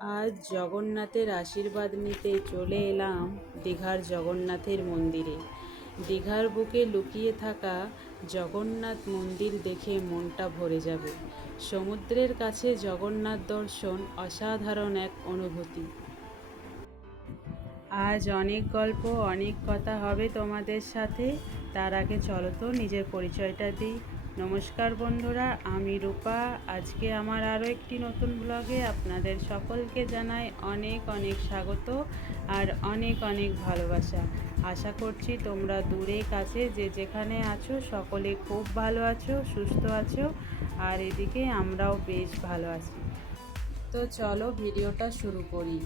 আজ জগন্নাথের আশীর্বাদ নিতে চলে এলাম দীঘার জগন্নাথের মন্দিরে। দীঘার বুকে লুকিয়ে থাকা জগন্নাথ মন্দির দেখে মনটা ভরে যাবে। সমুদ্রের কাছে জগন্নাথ দর্শন অসাধারণ এক অনুভূতি। আজ অনেক গল্প, অনেক কথা হবে তোমাদের সাথে। তার আগে চলো তো নিজের পরিচয়টা দিই। নমস্কার বন্ধুরা, আমি রূপা। আজকে আমার আরও একটি নতুন ব্লগে আপনাদের সকলকে জানাই অনেক অনেক স্বাগত আর অনেক অনেক ভালোবাসা। আশা করছি তোমরা দূরে কাছে যে যেখানে আছো সকলে খুব ভালো আছো, সুস্থ আছো, আর এদিকে আমরাও বেশ ভালো আছি। তো চলো ভিডিওটা শুরু করি।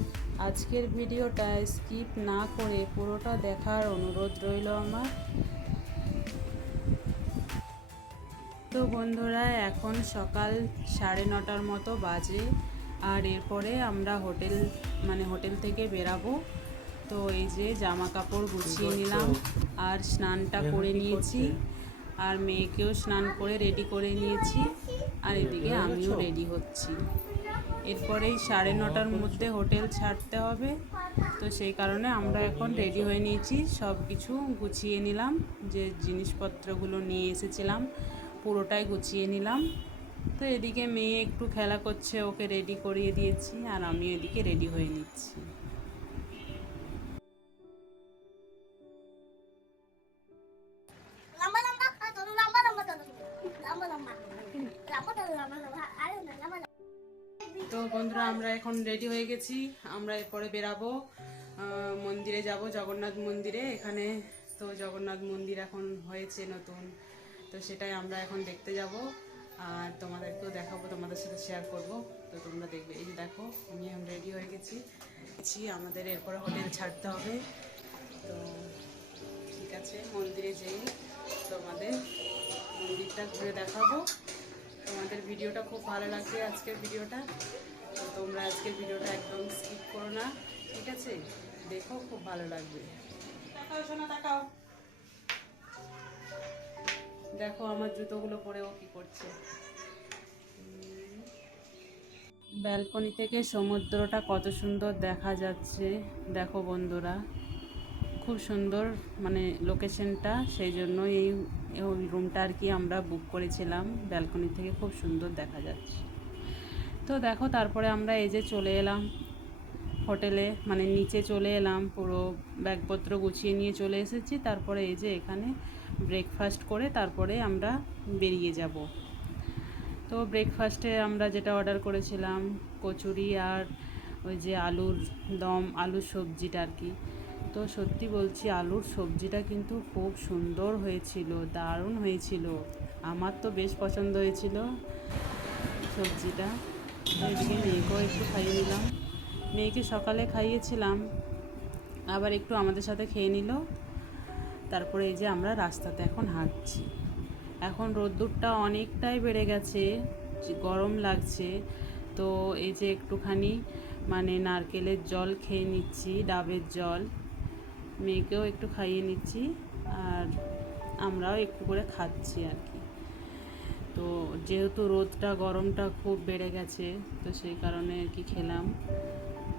আজকের ভিডিওটা স্কিপ না করে পুরোটা দেখার অনুরোধ রইল আমার। তো বন্ধুরা, এখন সকাল 9:30 মতো বাজে, আর এরপরে আমরা হোটেল থেকে বেরাবো। তো এই যে জামা কাপড় গুছিয়ে নিলাম আর স্নানটা করে নিয়েছি, আর মেয়েকেও স্নান করে রেডি করে নিয়েছি, আর এদিকে আমিও রেডি হচ্ছি। এরপরেই 9:30টার মধ্যে হোটেল ছাড়তে হবে। তো সেই কারণে আমরা এখন রেডি হয়ে নিয়েছি, সব কিছু গুছিয়ে নিলাম। যে জিনিসপত্রগুলো নিয়ে এসেছিলাম পুরোটাই গুছিয়ে নিলাম। তো এদিকে মেয়ে একটু খেলা করছে, ওকে রেডি করিয়ে দিয়েছি, আর আমি এদিকে রেডি হয়ে নিচ্ছি। তো বন্ধুরা, আমরা এখন রেডি হয়ে গেছি। আমরা এরপরে বেরাবো, মন্দিরে যাব, জগন্নাথ মন্দিরে। এখানে তো জগন্নাথ মন্দির এখন হয়েছে নতুন, তো সেটাই আমরা এখন দেখতে যাব, আর তোমাদেরকেও দেখাবো, তোমাদের সাথে শেয়ার করব। তো তোমরা দেখবে। এই যে দেখো, আমি এখন রেডি হয়ে গেছি। আমাদের এরপরে হোটেল ছাড়তে হবে। তো ঠিক আছে, মন্দিরে যেই তোমাদের মন্দিরটা ঘুরে দেখাবো। তোমাদের ভিডিওটা খুব ভালো লাগবে আজকের ভিডিওটা। তো তোমরা আজকের ভিডিওটা একদম স্কিপ করো না, ঠিক আছে? দেখো, খুব ভালো লাগবে। তাকাও শোনা, তাকাও। দেখো আমার জুতোগুলো পরে ও কি করছে। ব্যালকনি থেকে সমুদ্রটা কত সুন্দর দেখা যাচ্ছে দেখো বন্ধুরা, খুব সুন্দর মানে লোকেশনটা। সেই জন্য এই রুমটা আর কি আমরা বুক করেছিলাম। ব্যালকনি থেকে খুব সুন্দর দেখা যাচ্ছে। তো দেখো, তারপরে আমরা এই যে চলে এলাম হোটেলে, মানে নিচে চলে এলাম, পুরো ব্যাগপত্র গুছিয়ে নিয়ে চলে এসেছি। তারপরে এই যে এখানে ব্রেকফাস্ট করে তারপরে আমরা বেরিয়ে যাব। তো ব্রেকফাস্টে আমরা যেটা অর্ডার করেছিলাম, কচুরি আর ওই যে আলুর দম, আলুর সবজিটা আর কি। তো সত্যি বলছি, আলুর সবজিটা কিন্তু খুব সুন্দর হয়েছিল, দারুণ হয়েছিল। আমার তো বেশ পছন্দ হয়েছিল সবজিটা। এদিকে মেয়েকেও একটু খাইয়ে নিলাম। মেয়েকে সকালে খাইয়েছিলাম, আবার একটু আমাদের সাথে খেয়ে নিল। তারপরে এই যে আমরা রাস্তাতে এখন হাঁটছি। এখন রোদ্দুরটা অনেকটাই বেড়ে গেছে, গরম লাগছে। তো এই যে একটুখানি মানে নারকেলের জল খেয়ে নিচ্ছি, ডাবের জল। মেয়েকেও একটু খাইয়ে নিচ্ছি, আর আমরাও একটু করে খাচ্ছি আর কি। তো যেহেতু রোদটা, গরমটা খুব বেড়ে গেছে, তো সেই কারণে আর কি খেলাম।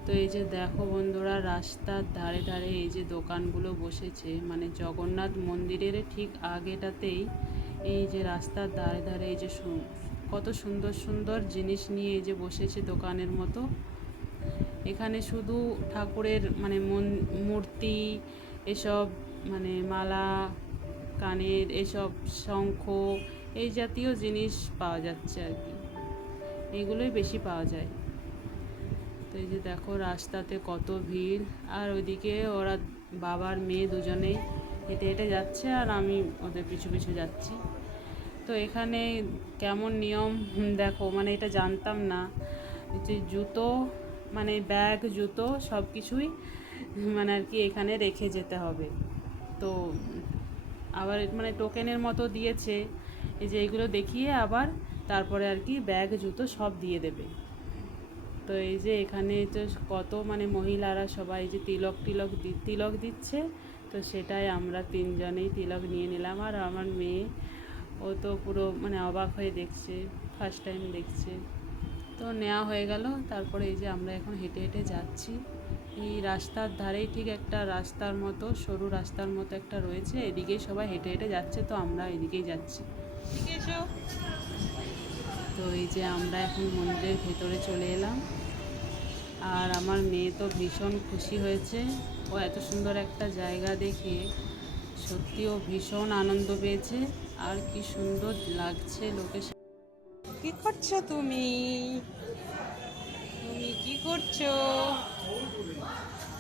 তো এই যে দেখো বন্ধুরা, রাস্তার ধারে ধারে এই যে দোকানগুলো বসেছে, মানে জগন্নাথ মন্দিরের ঠিক আগেটাতেই এই যে রাস্তার ধারে ধারে এই যে কত সুন্দর সুন্দর জিনিস নিয়ে এই যে বসেছে দোকানের মতো। এখানে শুধু ঠাকুরের মানে মূর্তি, এসব মানে মালা, কানের এসব, শঙ্খ, এই জাতীয় জিনিস পাওয়া যাচ্ছে আর কি। এগুলোই বেশি পাওয়া যায়। তো এই যে দেখো রাস্তাতে কত ভিড়, আর ওইদিকে ওরা বাবার মেয়ে দুজনেই হেঁটে হেঁটে যাচ্ছে, আর আমি ওদের পিছু পিছু যাচ্ছি। তো এখানে কেমন নিয়ম দেখো, মানে এটা জানতাম না যে জুতো, মানে ব্যাগ, জুতো সব কিছুই মানে আর কি এখানে রেখে যেতে হবে। তো আবার মানে টোকেনের মতো দিয়েছে, এই যে এইগুলো দেখিয়ে আবার তারপরে আর কি ব্যাগ, জুতো সব দিয়ে দেবে। তো এই যে এখানে তো কত মানে মহিলারা সবাই যে তিলক দিচ্ছে। তো সেটাই আমরা তিনজনেই তিলক নিয়ে নিলাম, আর আমার মেয়ে, ও তো পুরো মানে অবাক হয়ে দেখছে, ফার্স্ট টাইম দেখছে। তো তো নেওয়া হয়ে গেল। তারপরে এই যে আমরা এখন হেঁটে হেঁটে যাচ্ছি। এই রাস্তার ধারেই ঠিক একটা রাস্তার মতো, সরু রাস্তার মতো একটা রয়েছে, এদিকেই সবাই হেঁটে হেঁটে যাচ্ছে, তো আমরা এদিকেই যাচ্ছি। ঠিক এসো। তো এই যে আমরা এখন মন্দিরের ভেতরে চলে এলাম। আর আমার মেয়ে তো ভীষণ খুশি হয়েছে, ও এত সুন্দর একটা জায়গা দেখে সত্যি ও ভীষণ আনন্দ পেয়েছে। আর কি সুন্দর লাগছে লোকেশন। কি করছো তুমি? তুমি কি করছো?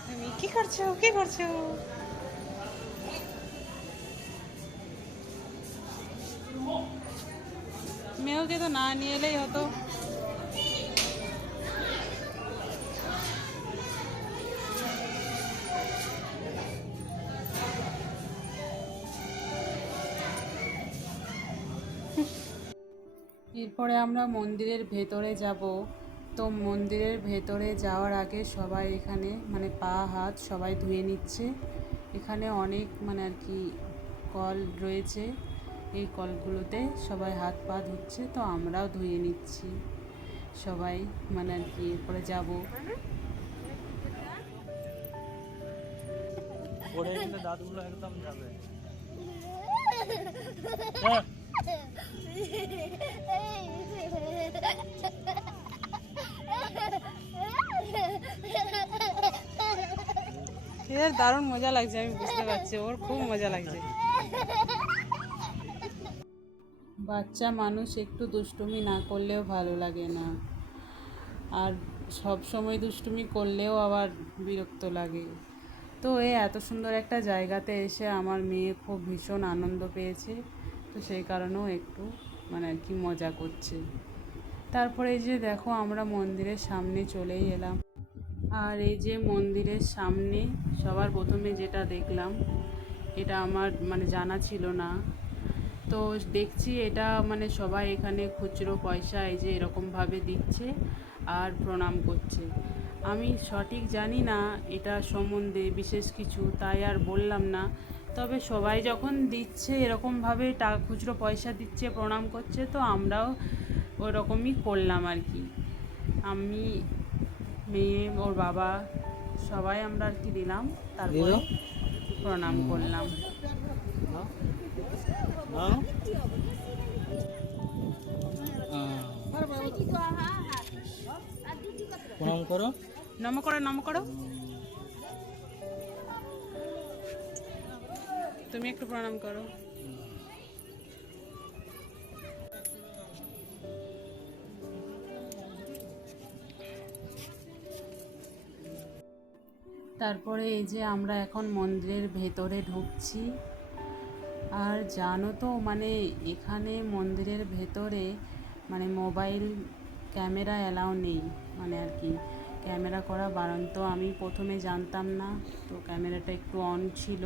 তুমি কি করছো? কি করছো? মেয়েকে তো না নিয়ে এলেই হতো। এরপরে আমরা মন্দিরের ভেতরে যাব। তো মন্দিরের ভেতরে যাওয়ার আগে সবাই এখানে মানে পা হাত সবাই ধুয়ে নিচ্ছে। এখানে অনেক মানে আর কি কল রয়েছে, এই কলগুলোতে সবাই হাত পা ধুচ্ছে, তো আমরাও ধুয়ে নিচ্ছি সবাই মানে আর কি। এরপরে যাব। দাঁতগুলো একদম যাবে। এর দারুণ মজা লাগছে, আমি বুঝতে পারছি ওর খুব মজা লাগছে। বাচ্চা মানুষ একটু দুষ্টুমি না করলেও ভালো লাগে না, আর সব সময় দুষ্টুমি করলেও আবার বিরক্ত লাগে। তো এত সুন্দর একটা জায়গাতে এসে আমার মেয়ে খুব ভীষণ আনন্দ পেয়েছে, তো সেই কারণেও একটু মানে আর কি মজা করছে। তারপরে এই যে দেখো আমরা মন্দিরের সামনে চলেই এলাম। আর এই যে মন্দিরের সামনে সবার প্রথমে যেটা দেখলাম, এটা আমার মানে জানা ছিল না। তো দেখছি এটা মানে সবাই এখানে খুচরো পয়সা এই যে এরকমভাবে দিচ্ছে আর প্রণাম করছে। আমি সঠিক জানি না এটা সম্বন্ধে বিশেষ কিছু, তাই আর বললাম না। তবে সবাই যখন দিচ্ছে এরকমভাবে টাকা খুচরো পয়সা দিচ্ছে, প্রণাম করছে, তো আমরাও ওরকমই করলাম আর কি। আমি, মেয়ে, ওর বাবা সবাই আমরা আর কি দিলাম, তারপরে প্রণাম করলাম। প্রণাম করো, নম করো, নম করো। তুমি একটু প্রণাম করো। তারপরে এই যে আমরা এখন মন্দিরের ভেতরে ঢুকছি। আর জানো তো মানে এখানে মন্দিরের ভেতরে মানে মোবাইল ক্যামেরা অ্যালাউ নেই, মানে আর কি ক্যামেরা করা বারণ। তো আমি প্রথমে জানতাম না, তো ক্যামেরাটা একটু অন ছিল।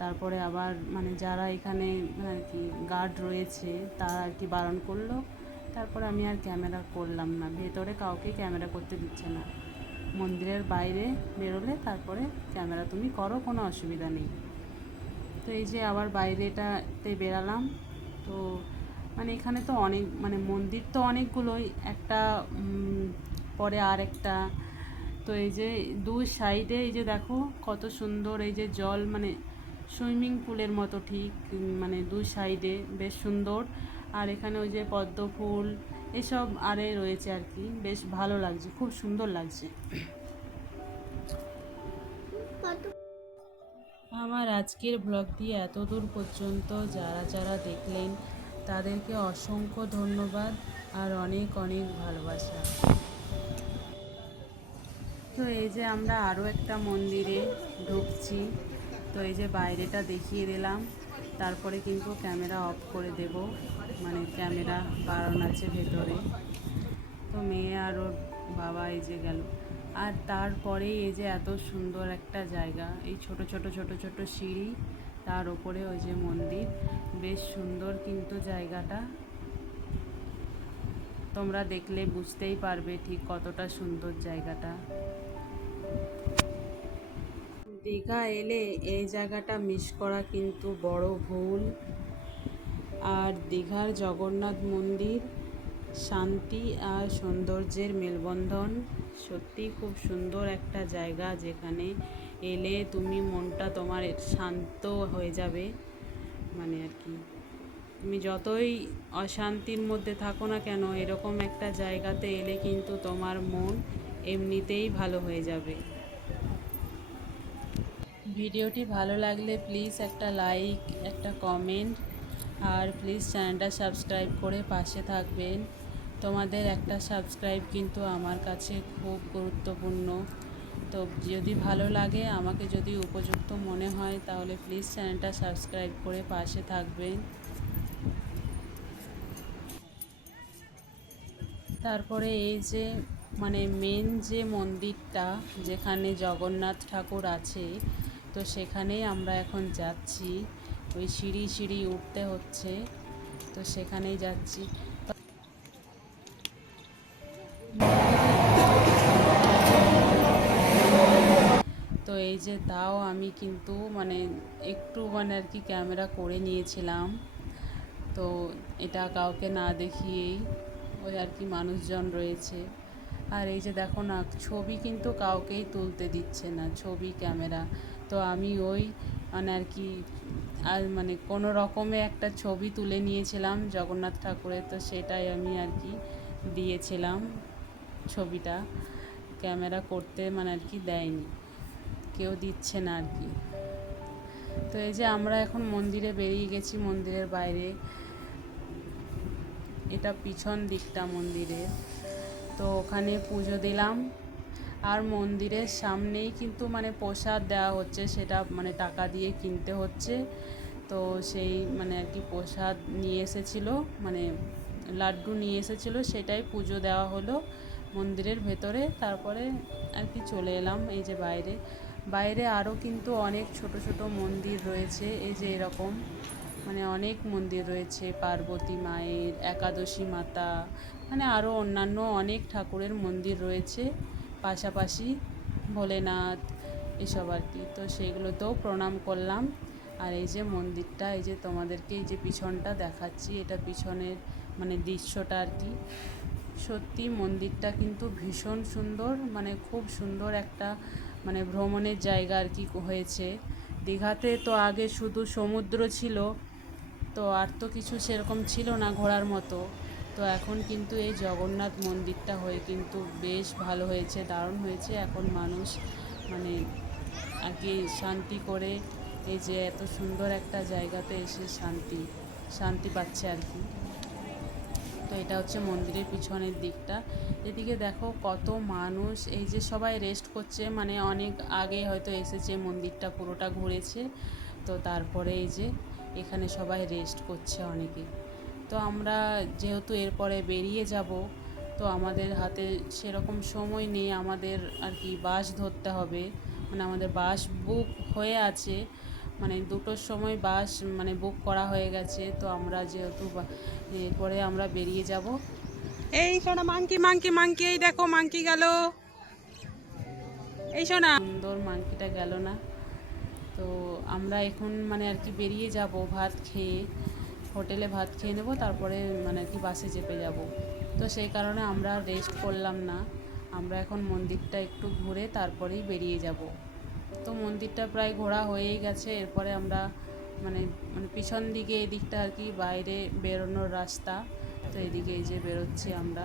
তারপরে আবার মানে যারা এখানে আর কি গার্ড রয়েছে তারা আর কি বারণ করলো। তারপরে আমি আর ক্যামেরা করলাম না, ভেতরে কাউকে ক্যামেরা করতে দিচ্ছে না। মন্দিরের বাইরে বেরোলে তারপরে ক্যামেরা তুমি করো, কোনো অসুবিধা নেই। তো এই যে আবার বাইরেটাতে বেরালাম। তো মানে এখানে তো অনেক মানে মন্দির তো অনেকগুলোই, একটা পরে আর একটা। তো এই যে দুই সাইডে এই যে দেখো কত সুন্দর এই যে জল, মানে সুইমিং পুলের মতো ঠিক, মানে দুই সাইডে বেশ সুন্দর। আর এখানে ওই যে পদ্ম ফুল এসব আরে রয়েছে আর কি, বেশ ভালো লাগছে, খুব সুন্দর লাগছে। আমার আজকের ব্লগটি এত দূর পর্যন্ত যারা যারা দেখলেন তাদেরকে অসংখ্য ধন্যবাদ আর অনেক অনেক ভালোবাসা। তো এই যে আমরা আরও একটা মন্দিরে ঢুকছি। তো এই যে বাইরেটা দেখিয়ে দিলাম, তারপরে কিন্তু ক্যামেরা অফ করে দেব, মানে ক্যামেরা বারণ আছে ভেতরে। তো মেয়ে আর ওর বাবা এই যে গেল। আর তারপরেই এই যে এত সুন্দর একটা জায়গা, এই ছোট ছোট ছোট ছোট সিঁড়ি, তার ওপরে ওই যে মন্দির, বেশ সুন্দর কিন্তু জায়গাটা। তোমরা দেখলে বুঝতেই পারবে ঠিক কতটা সুন্দর জায়গাটা। দীঘা এলে এই জায়গাটা মিস করা কিন্তু বড় ভুল। আর দীঘার জগন্নাথ মন্দির শান্তি আর সৌন্দর্যের মেলবন্ধন। সত্যি খুব সুন্দর একটা জায়গা, যেখানে এলে তুমি মনটা তোমার শান্ত হয়ে যাবে। মানে আর কি, তুমি যতই অশান্তির মধ্যে থাকো না কেন, এরকম একটা জায়গাতে এলে কিন্তু তোমার মন এমনিতেই ভালো হয়ে যাবে। ভিডিওটি ভালো লাগলে প্লিজ একটা লাইক, একটা কমেন্ট, আর প্লিজ চ্যানেলটা সাবস্ক্রাইব করে পাশে থাকবেন। তোমাদের একটা সাবস্ক্রাইব কিন্তু আমার কাছে খুব গুরুত্বপূর্ণ। তো যদি ভালো লাগে, আমাকে যদি উপযুক্ত মনে হয়, তাহলে প্লিজ চ্যানেলটা সাবস্ক্রাইব করে পাশে থাকবেন। তারপরে এই যে মানে মেন যে মন্দিরটা, যেখানে জগন্নাথ ঠাকুর আছে, তো সেখানেই আমরা এখন যাচ্ছি। ওই সিঁড়ি সিঁড়ি উঠতে হচ্ছে, তো সেখানেই যাচ্ছি। তো এই যে তাও আমি কিন্তু মানে একটু মানে আর কি ক্যামেরা করে নিয়েছিলাম, তো এটা কাউকে না দেখিয়েই। ওই আর কি মানুষজন রয়েছে। আর এই যে দেখো না, ছবি কিন্তু কাউকেই তুলতে দিচ্ছে না, ছবি ক্যামেরা। তো আমি ওই মানে আর কি আর মানে কোনো রকমে একটা ছবি তুলে নিয়েছিলাম জগন্নাথ ঠাকুরের, তো সেটাই আমি আর কি দিয়েছিলাম ছবিটা। ক্যামেরা করতে মানে আর কি দেয়নি, কেউ দিচ্ছে না আর কি। তো এই যে আমরা এখন মন্দিরে বেরিয়ে গেছি, মন্দিরের বাইরে। এটা পিছন দিকটা মন্দিরে। তো ওখানে পুজো দিলাম। আর মন্দিরের সামনেই কিন্তু মানে প্রসাদ দেওয়া হচ্ছে, সেটা মানে টাকা দিয়ে কিনতে হচ্ছে। তো সেই মানে আর কি প্রসাদ নিয়ে এসেছিলো, মানে লাড্ডু নিয়ে এসেছিলো, সেটাই পুজো দেওয়া হলো মন্দিরের ভেতরে। তারপরে আর কি চলে এলাম এই যে বাইরে। বাইরে আরও কিন্তু অনেক ছোট ছোট মন্দির রয়েছে, এই যে এরকম মানে অনেক মন্দির রয়েছে, পার্বতী মায়ের, একাদশী মাতা, মানে আরও অন্যান্য অনেক ঠাকুরের মন্দির রয়েছে পাশাপাশি, ভোলেনাথ, এসব আর কি। তো সেইগুলোতেও প্রণাম করলাম। আর এই যে মন্দিরটা, এই যে তোমাদেরকে এই যে পিছনটা দেখাচ্ছি, এটা পিছনের মানে দৃশ্যটা আর কি। সত্যি মন্দিরটা কিন্তু ভীষণ সুন্দর, মানে খুব সুন্দর একটা মানে ভ্রমণের জায়গা আর কি হয়েছে। দীঘাতে তো আগে শুধু সমুদ্র ছিল, তো আর তো কিছু সেরকম ছিল না ঘোরার মতো। তো এখন কিন্তু এই জগন্নাথ মন্দিরটা হয়ে কিন্তু বেশ ভালো হয়েছে, দারুণ হয়েছে। এখন মানুষ মানে আর কি শান্তি করে, এই যে এত সুন্দর একটা জায়গাতে এসে শান্তি পাচ্ছে আর কি। তো এটা হচ্ছে মন্দিরের পিছনের দিকটা। এদিকে দেখো কত মানুষ, এই যে সবাই রেস্ট করছে, মানে অনেক আগে হয়তো এসেছে, মন্দিরটা পুরোটা ঘুরেছে, তো তারপরে এই যে এখানে সবাই রেস্ট করছে অনেকে। তো আমরা যেহেতু এরপরে বেরিয়ে যাব, তো আমাদের হাতে সেরকম সময় নেই, আমাদের আর কি বাস ধরতে হবে। মানে আমাদের বাস বুক হয়ে আছে, মানে 2টোর সময় বাস মানে বুক করা হয়ে গেছে। তো আমরা যেহেতু এরপরে আমরা বেরিয়ে যাব। এই শোনা, মাংকি মাংকি মাংকি, এই দেখো মাংকি গেল, এই শোনা সুন্দর মাংকিটা গেল না। তো আমরা এখন মানে আর কি বেরিয়ে যাব ভাত খেয়ে, হোটেলে ভাত খেয়ে নেব, তারপরে মানে আর কি বাসে চেপে যাব। তো সেই কারণে আমরা রেস্ট করলাম না, আমরা এখন মন্দিরটা একটু ঘুরে তারপরেই বেরিয়ে যাব। তো মন্দিরটা প্রায় ঘোরা হয়েই গেছে। এরপরে আমরা মানে মানে পিছন দিকে এই দিকটা আর কি বাইরে বেরোনোর রাস্তা, তো এদিকে এই যে বেরোচ্ছি আমরা।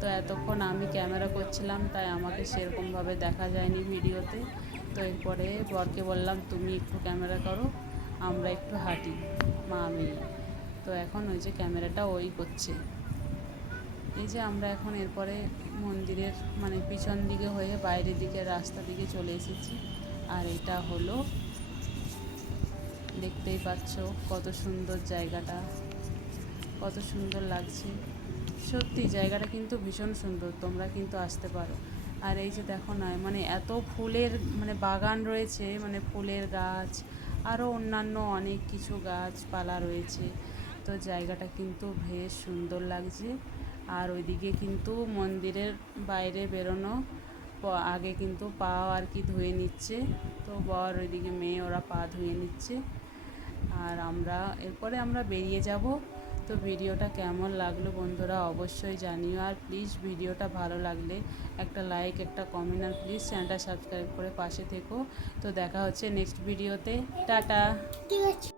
তো এতক্ষণ আমি ক্যামেরা করছিলাম, তাই আমাকে সেরকমভাবে দেখা যায়নি ভিডিওতে। তো এরপরে বরকে বললাম তুমি একটু ক্যামেরা করো, আমরা একটু হাঁটি মা মেয়ে। তো এখন ওই যে ক্যামেরাটা ওই করছে। এই যে আমরা এখন এরপরে মন্দিরের মানে পিছন দিকে হয়ে বাইরের দিকে রাস্তা দিকে চলে এসেছি। আর এটা হলো, দেখতেই পাচ্ছ কত সুন্দর জায়গাটা, কত সুন্দর লাগছে। সত্যি জায়গাটা কিন্তু ভীষণ সুন্দর, তোমরা কিন্তু আসতে পারো। আর এই যে দেখো না, মানে এত ফুলের মানে বাগান রয়েছে, মানে ফুলের গাছ, আরও অন্যান্য অনেক কিছু গাছপালা রয়েছে। তো জায়গাটা কিন্তু বেশ সুন্দর লাগছে। আর ওইদিকে কিন্তু মন্দিরের বাইরে বেরোনো আগে কিন্তু পা আর কি ধুয়ে নিচ্ছে। তো বর ওইদিকে মেয়ে ওরা পা ধুয়ে নিচ্ছে। আর আমরা এরপরে আমরা বেরিয়ে যাব। তো ভিডিওটা কেমন লাগলো বন্ধুরা অবশ্যই জানিও, আর প্লিজ ভিডিওটা ভালো লাগলে একটা লাইক, একটা কমেন্ট, আর প্লিজ চ্যানেলটা সাবস্ক্রাইব করে পাশে থেকো। তো দেখা হচ্ছে নেক্সট ভিডিওতে। টাটা। ঠিক আছে।